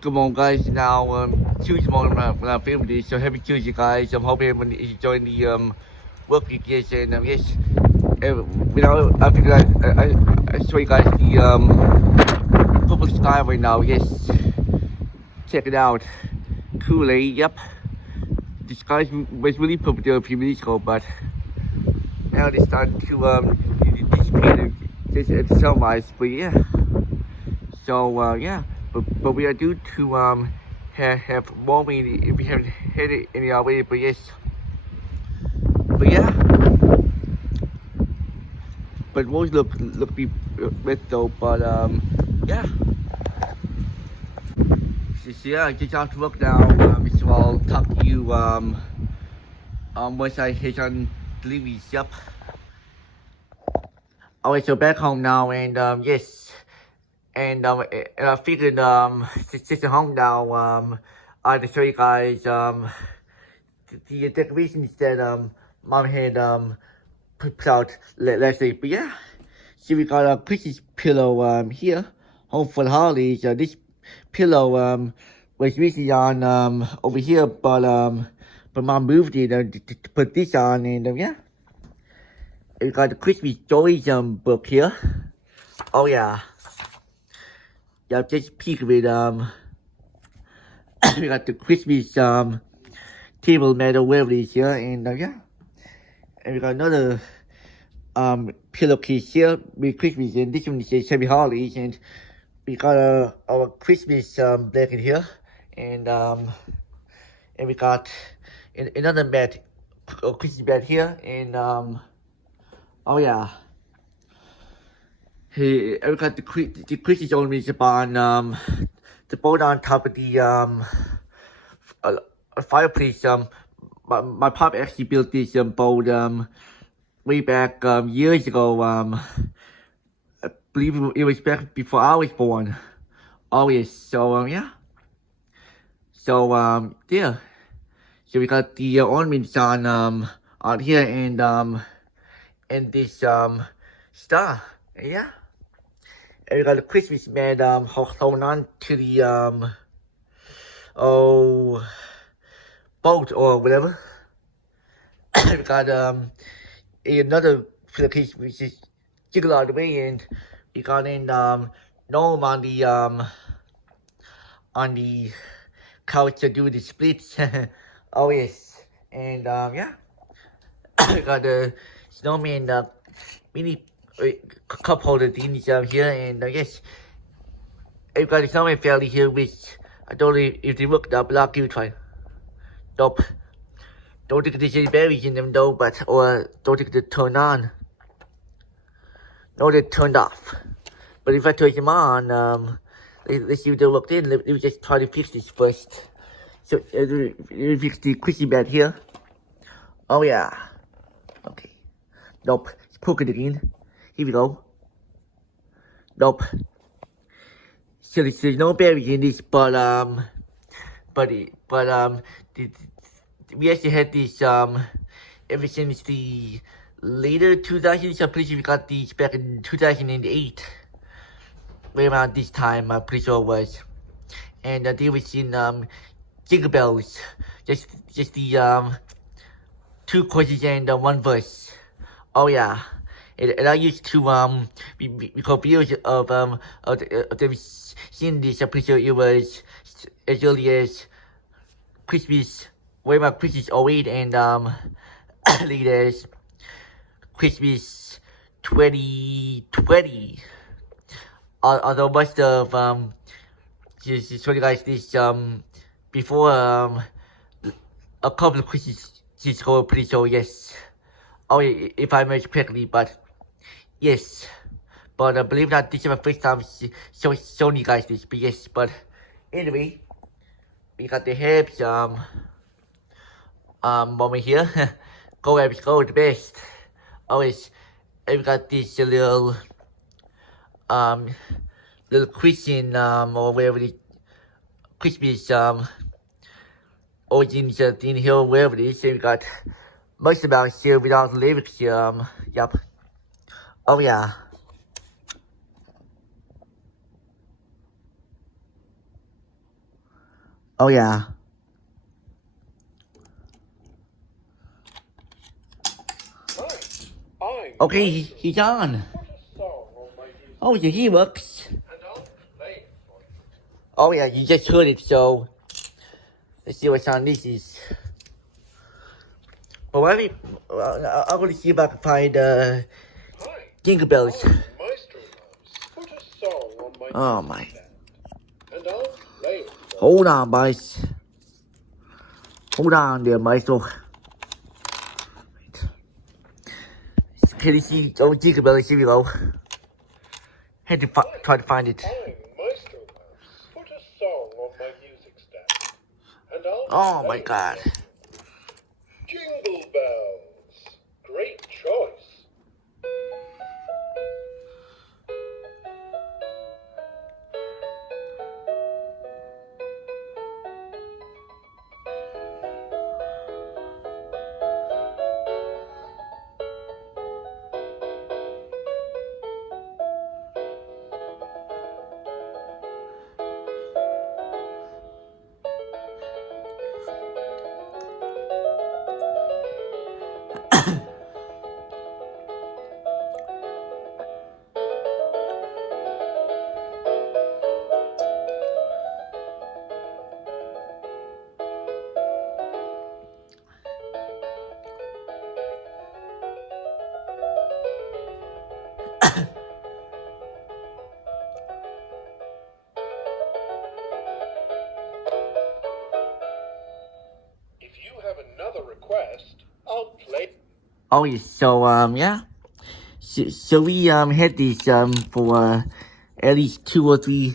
Come on, guys. Now, Tuesday morning when I film this, so happy Tuesday, guys. I'm hoping everyone is enjoying the work week. Yes, and yes, I figured I show you guys the purple sky right now. Yes, check it out. Cool, eh? Yep. The sky was really purple there a few minutes ago, but now they start to disappear just at sunrise. But yeah, so yeah. But we are due to have more rain if we haven't had it any already. But yes, but yeah, but roads look be wet though. But yeah, so yeah, just out to work now. So I'll talk to you once I hit on deliveries. Yep. Alright, so back home now, and yes. And I figured just at home now I had to show you guys the decorations that mom had put out last week. But yeah, so we got a Christmas pillow here, home for the holidays. This pillow was recently on over here, but mom moved it to put this on, and yeah, and we got the Christmas stories book here. Oh yeah. Yeah, just peek of it. We got the Christmas table medal, whatever it is here, and yeah, and we got another pillowcase here with Christmas, and this one says Happy Holidays, and we got our Christmas blanket here, and we got another mat, Christmas mat here, and oh yeah. Hey, I got the Christmas ornaments on the board on top of the fireplace. My pop actually built this board way back years ago. I believe it was back before I was born. Oh yes, so yeah. So yeah. So we got the ornaments on here, and this star. Yeah. And we got a Christmas man holding on to the boat or whatever. We got another pillowcase which is jiggle out of the way, and we got in Gnome on the couch to do the splits. Oh yes, and yeah. We got the snowman mini cup holder things here, and yes, I've got a snowman family here, which I don't know if they worked up, but I'll give it a try. Nope. Don't think there's any berries in them though, or don't think they're turned on. No, they're turned off. But if I turn them on, let's see if they worked in. Let me just try to fix this first. So, let me fix the Christmas bed here. Oh yeah. Okay. Nope. Let's poke it again. Here we go. Nope. So there's no berries in this, but we actually had this ever since the later 2000s. I'm pretty sure we got these back in 2008, right around this time. I'm pretty sure it was, and they was in Jingle Bells, just the 2 choruses and 1 verse. Oh yeah. And I used to record videos of them seeing this. I'm pretty sure it was as early as Christmas, way back Christmas 08, and late as Christmas 2020. Although most of just show you guys this before a couple of Christmas ago, I'm pretty sure, yes. Oh, if I remember correctly, but yes. But I believe that this is my first time showing you guys this, but yes. But anyway, we got the herbs moment here. Go herbs, go the best. Always, and we got this little Christian or whatever the Christmas origins in here, wherever it is. And we got most about here without lyrics here. Yep. Oh yeah. Oh yeah. Okay, he's on. Oh, yeah, he works. Oh yeah, you just heard it, so let's see what sound this is. But let me, I'm gonna see if I can find Jingle Bells. Oh my. Hold on, boys. Hold on there, Maestro. Can you see oh Jingle Bells? Here we go. Had to try to find it. Oh my god. Jingle bells. Great choice. If you have another request, I'll play. Oh yeah, so yeah. So we had this for at least 2 or 3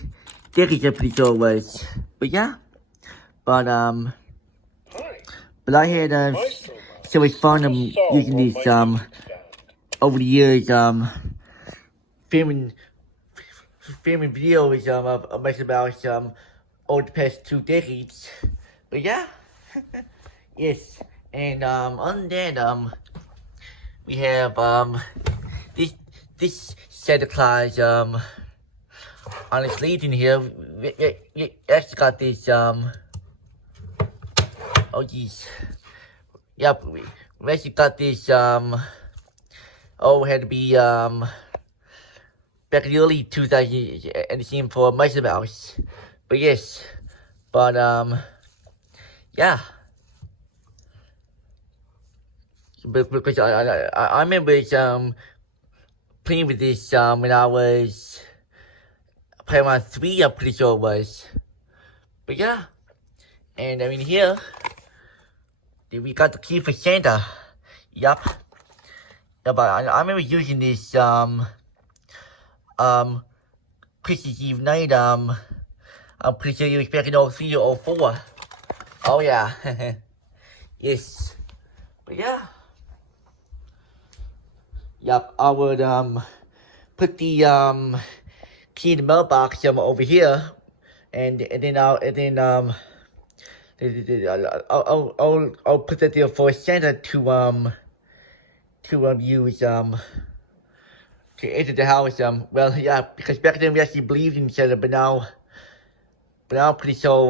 decades, I'm pretty sure it was. But yeah. But Hi. I had so much fun using this over the years filming videos of much about over the past 2 decades. But yeah. Yes. And other than that we have this Santa Claus on its lead in here. We actually got this oh geez. Yep, we actually got this had to be back in the early 2000s and it seemed for Mickey Mouse. But yes. But yeah. Because I remember playing with this when I was playing around 3, I'm pretty sure it was. But yeah. And I mean here we got the key for Santa. Yup. Yeah, but I remember using this Christmas Eve night, I'm pretty sure you was back in 03 or 04. Oh yeah. Yes. But yeah. Yup, I would put the key in the mailbox over here, and then I'll put that there for Santa to use to enter the house. Well yeah, because back then we actually believed in Santa, but now I'm pretty sure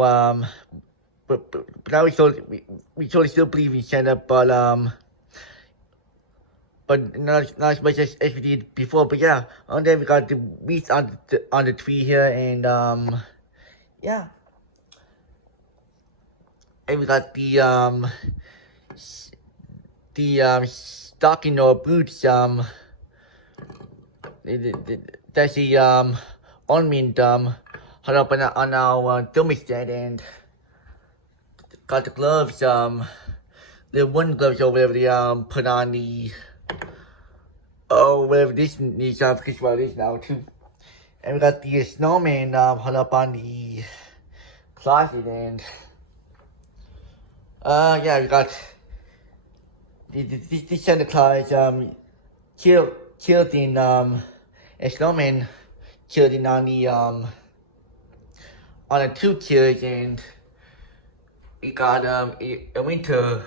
but now we totally still believe in Santa, but not as much as we did before. But yeah, and then we got the wreath on the tree here, and yeah, and we got the stocking or boots that's the ornament hung up on our thermostat, and got the gloves the wooden gloves or whatever they put on the whatever this needs to forget what it is now too. And we got the snowman hung up on the closet, and yeah, we got this Santa Claus killed in a snowman killed in on the 2 kids, and we got a winter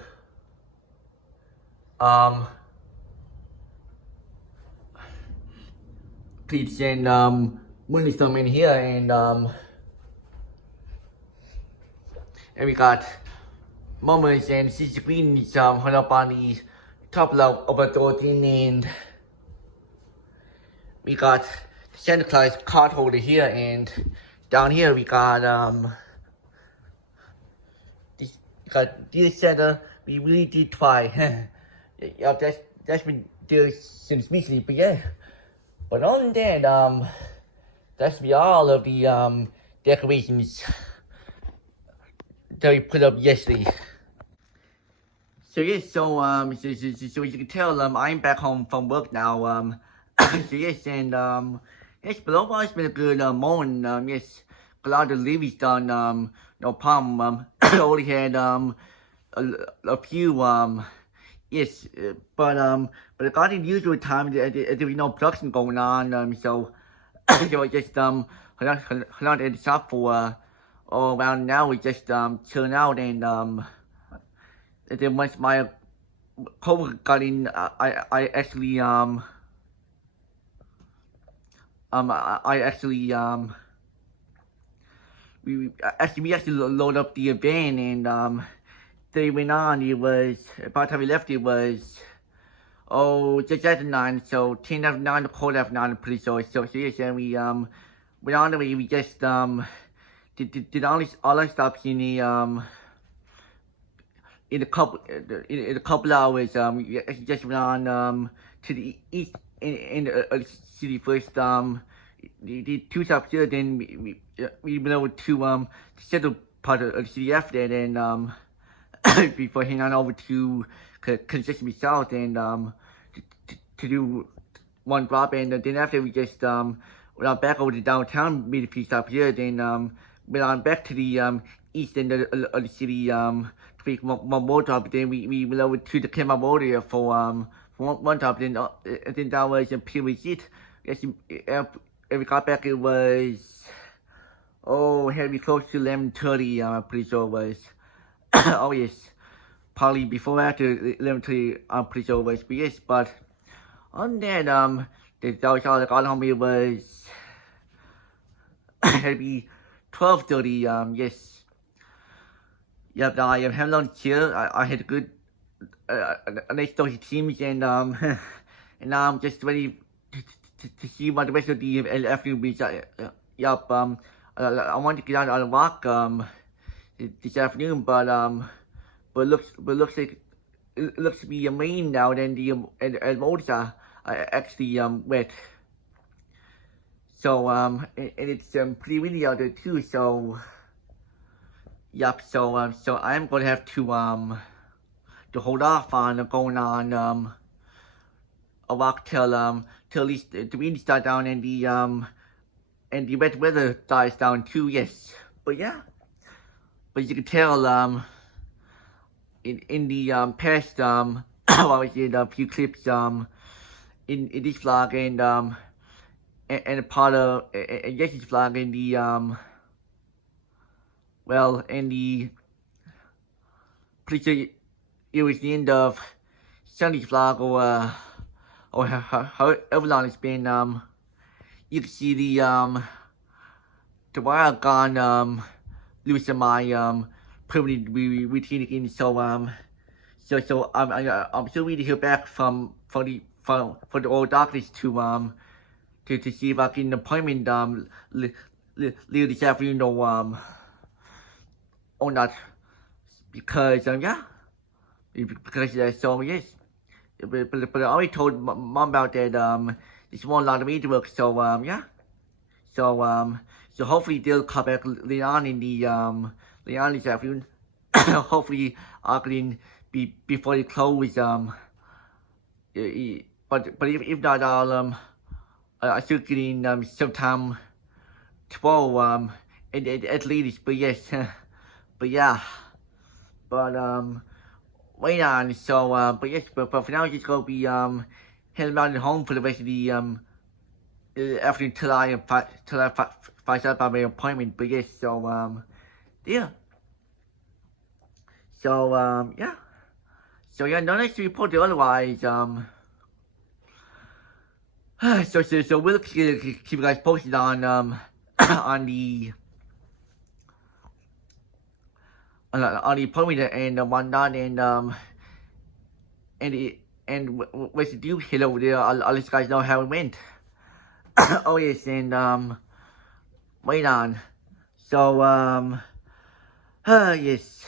please send winter snowman here, and and we got Moments and CC Green hung up on the top level of a 13, and we got Santa Claus card holder here, and down here we got this Santa. We really did try. Yeah, that's been there since recently, but yeah. But other than that, that's be all of the decorations that we put up yesterday. So yes, so so as you can tell, I'm back home from work now. So yes, and yes, but overall it's been a good morning. Yes, a lot of the deliveries done. No problem. Only had a few yes, but regarding the usual time, there was no production going on. So so I just hung out at the shop for around now. We just chilling out, and then once my coworker got in, I actually we actually loaded up the van, and they went on. It was by the time we left, it was just after 9, so 10 after 9, the quarter after 9, I'm pretty sure. So yes, and we went on the way. We just did all our stops in the in a couple hours. We actually just went on to the east in the city first. The 2 stops here, then we went over to the central part of the city after that, and before heading on over to Consistency South, and to do one drop, and then after we just went on back over to downtown, made a few stops here, then went on back to the east end of the city to make one more drop. Then we went over to the Kmart Road area for one drop. Then that was pretty much it. Yes, we got back, it was had to be close to 11:30. I'm pretty sure it was. Oh yes, probably before after 11:30. I'm pretty sure it was. But yes, but on that that was all I got home. It was had to be 12:30. Yes. Yep. I am having lunch here. I had a good a nice 30 teams, and and now I'm just ready to see what the rest of the afternoon be. Yep. I want to get out on a walk this afternoon, but looks like it looks to be a rain now. Then the roads are actually wet. So and it's pretty windy out there too. So yep. So so I'm gonna have to hold off on going on a walk till at least the wind starts down, and the wet weather dies down too. Yes. But yeah. But you can tell in the past I was in a few clips in this vlog, and a part of yesterday's vlog, in the well, in the pretty sure it was the end of Sunday's vlog, or however long it's been. You can see the wire gone losing my permanent routine again. So I'm still waiting to hear back from the old doctors to see if I get an appointment later this afternoon, or not, because yeah, because so yes, but I already told mom about that. There's more a lot of me to work, so yeah, so hopefully they'll come back later on in the later on this afternoon. Hopefully I can be before they close. But if not, I still get in sometime tomorrow. At latest. But yes, but yeah, but wait on. So but yes, but for now, just gonna be heading around home for the rest of the afternoon till I find out about my appointment. But yes, so yeah. So yeah. So yeah, no next report otherwise. So we'll keep you guys posted on on the on the perimeter and whatnot, what's the deal here over there? I'll let you guys know how it went. Oh yes, and wait on. So yes,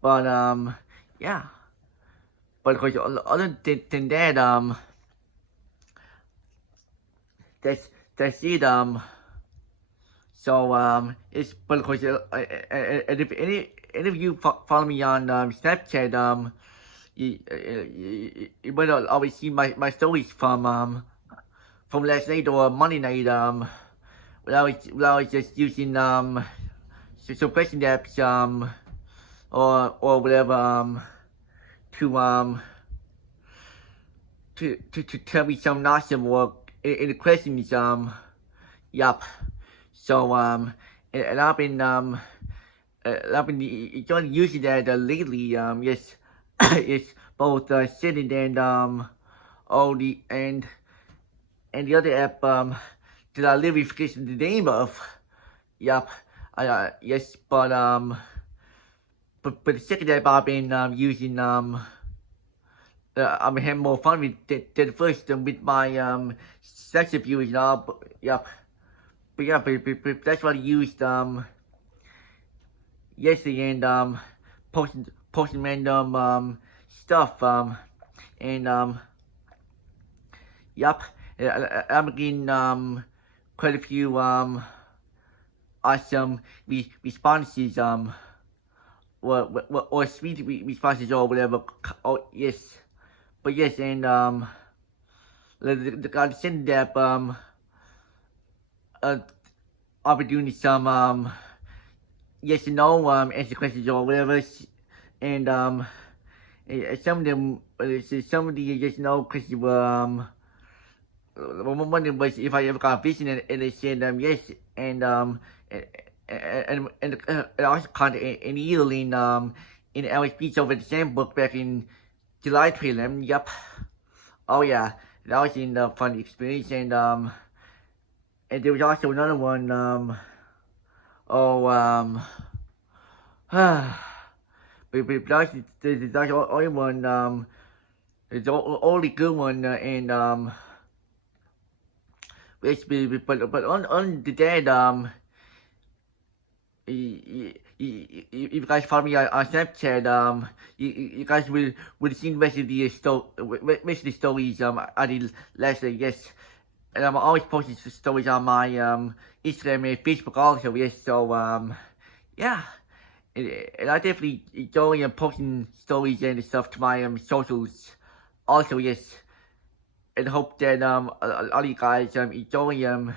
but yeah, but of course other than that, that's it. So it's but of course, and if any of you follow me on Snapchat, you might always see my stories from last night or Monday night, without just using some question apps or whatever to tell me some awesome or in the questions yup. So and I've been enjoying using that lately. Yes, it's both sitting and all the and the other app that I literally forget the name of. Yup. Yes, but the second app I've been using I'm having more fun with than the first with my section viewers and all. But, yup. But yeah, but that's what I used yesterday and posting random stuff and yup. I'm getting quite a few awesome responses or sweet responses or whatever. Oh yes, but yes, and the guy sent that I'll be doing some yes and no answer questions or whatever, and some of them some of the yes and no questions were one of them was if I ever got a vision and they said yes and I also caught an eel in Alex Beach over the Sandbook back in July 2011. Yup. Oh yeah, that was in the fun experience and there was also another one but that's the only one it's the only good one and but on the dead if you guys follow me on Snapchat, you guys will see the rest of the stories I did last night. Yes, and I'm always posting stories on my Instagram and Facebook also. Yes, so yeah, and I definitely enjoy posting stories and stuff to my socials. Also, yes, and hope that all you guys enjoy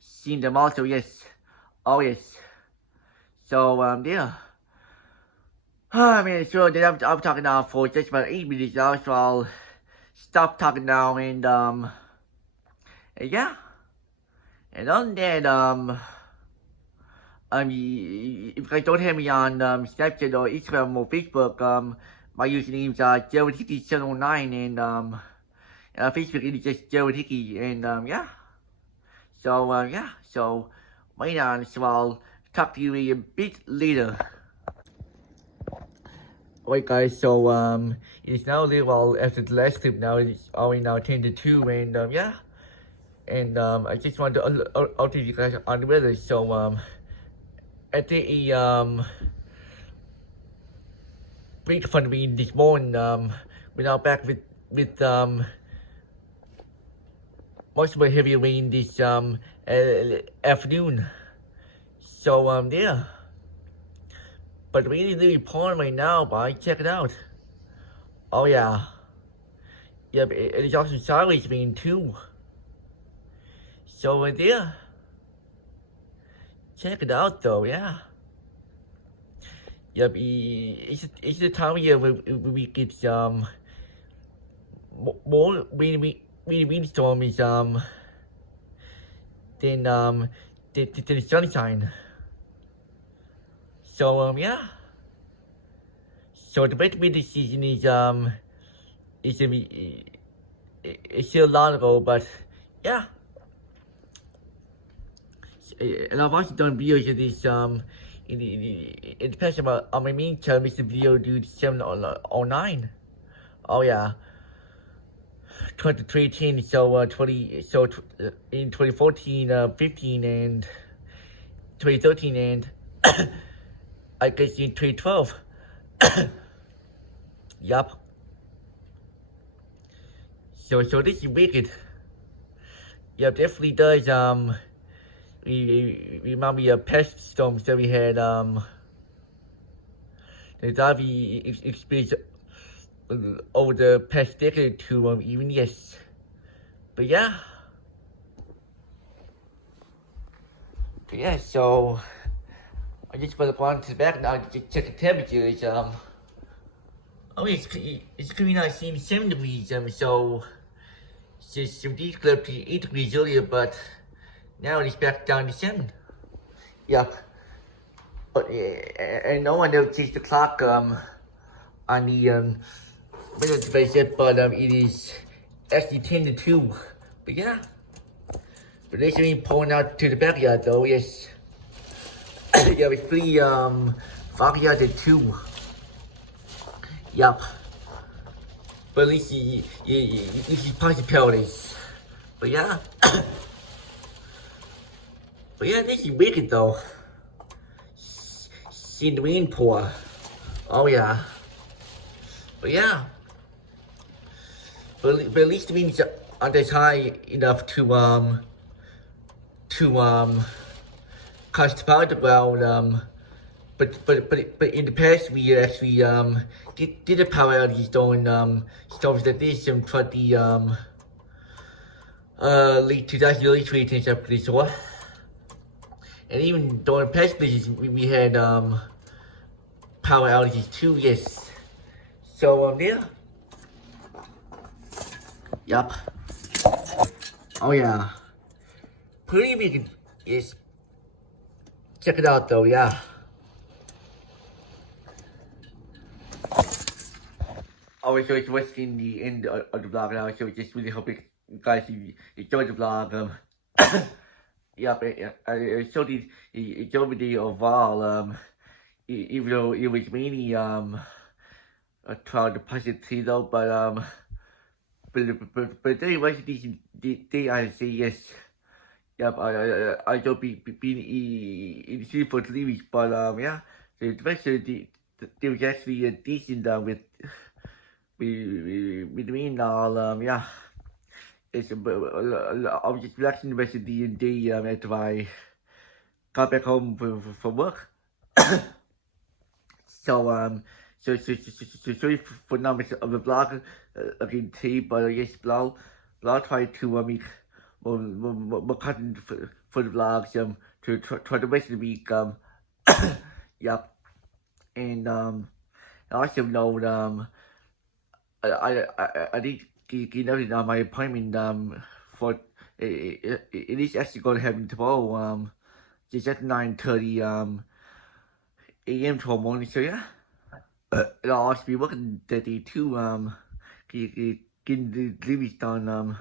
seeing them also. Yes, oh yes. So yeah. I mean, sure that I'm talking now for just about 8 minutes now, so I'll stop talking now and yeah. And on that if you guys don't have me on Snapchat or Instagram or Facebook, my usernames are JerryTiki709 and Facebook is just JerryTiki and yeah. So yeah, so wait on, so I'll talk to you a bit later. Alright guys, so it's now a little while after the last clip. Now it's already now 10 to 2 and yeah. And I just wanted to update you guys on the weather. So I think pretty fun to be this morning. We're now back with much more heavy rain this afternoon. So yeah. But really pouring right now, boy. Check it out. Oh yeah. Yeah, but it's also sideways rain too. So there. Check it out though, yeah. Yep, it's the time of year when we get more windstorms than the sunshine. So yeah. So the best winter season is it's still long ago, but yeah. And I've also done videos of this it depends on my main term is the video due December 09. Oh yeah. 2013, so in 2014, 15, and 2013, and I guess in 2012. Yup. So this is wicked. Yep, definitely does remind me of past storms that we had the Davi experience over the past decade or two, even yes. But yeah. So I just want to go on to the back now to check the temperatures. Oh, it's coming out 7 degrees. So these close to 8 degrees earlier, but now it's back down to 7. Yep. But and no one ever changed the clock on the weather device yet, but it is actually 10 to 2. But yeah. But there's me pulling out to the backyard though, yes. Yeah, it's pretty foggy out at 2. Yup. But at least you can possibilities. But yeah. But yeah, this is wicked though. See the rain pour. Oh yeah. But yeah. But at least the winds aren't as high enough to cause the power to go out. But in the past we actually did a power outage during storms like this for the late 2000, early 2010s, I'm pretty sure. And even during past blizzards we had power outages too, yes. So yeah. Yup. Oh yeah. Pretty big, yes. Check it out though, yeah. Alright, so it's watching the end of the vlog now, so just really hope you guys enjoyed the vlog. Yep, I showed the video of all, even though it was mainly trying to push it through though, but they was a decent day, I say yes. Yep, I don't be in the city for 3 weeks, but yeah, so the rest of there was actually a decent with between all yeah. It's I was just relaxing the rest of the day after I got back home from work. So sorry for not missing the vlog again today, but yes, I'll try to make more content for the vlogs to try the rest of the week. Yep, and I also know I did get noted on my appointment for it is actually going to happen tomorrow just at 9:30 a.m. tomorrow morning. So yeah, I'll also be working that day too. Getting the deliveries done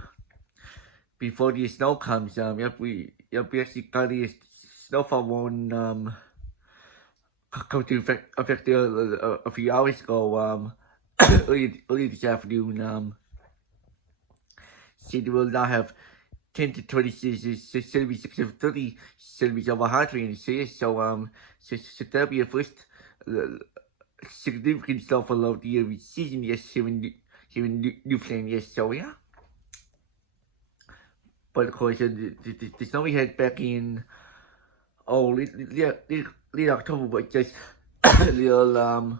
before the snow comes. Yep, we actually got the snowfall warning come to effect a few hours ago. Early this afternoon. City will now have 10 to 20 centimeters of 30 centimeters of hard rain. So that'll be a first significant snowfall of the season. Yes, here in Newfoundland. Yes, so yeah. But of course, the snow we had back in late October was just a little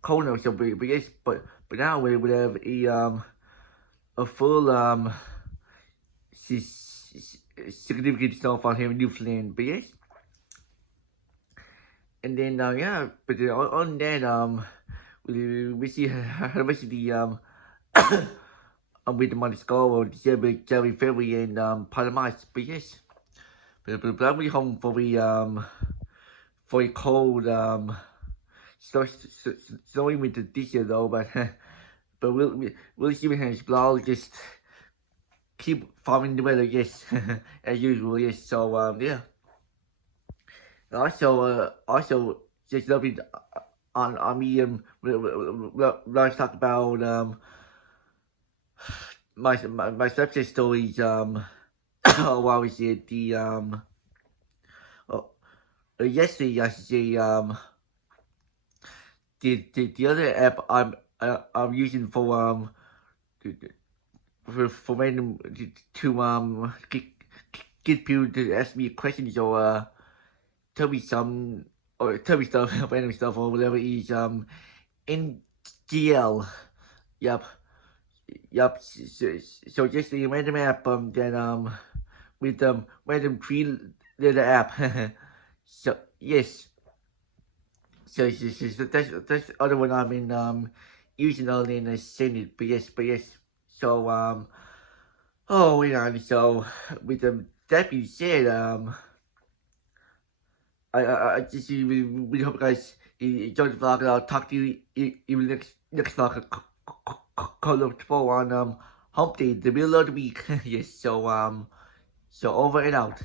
cold now. So but yes, but now we would have a full significant snowfall here in Newfoundland. But yes, and then yeah, but on that we see how the rest of the with the month go or January, February, and part of March. But yes, but I'm really home for a cold snowy winter this year though. But we'll see what happens. But I'll just keep following the weather, yes, as usual, yes. So yeah, Also just loving on me let's talk about my stepsister stories while we did the oh, yesterday I should say the other app I'm using for for random to get people to ask me questions or tell me some or tell me stuff random stuff or whatever is NGL. Yep. Yep. So just the random app that with random three letter app. So yes. So that's the other one I've been using only and I send it. But yes. So oh yeah. So with that being said I just really hope you guys enjoyed the vlog and I'll talk to you even next vlog colorful on hump day the middle of the week. Yes. So so over and out.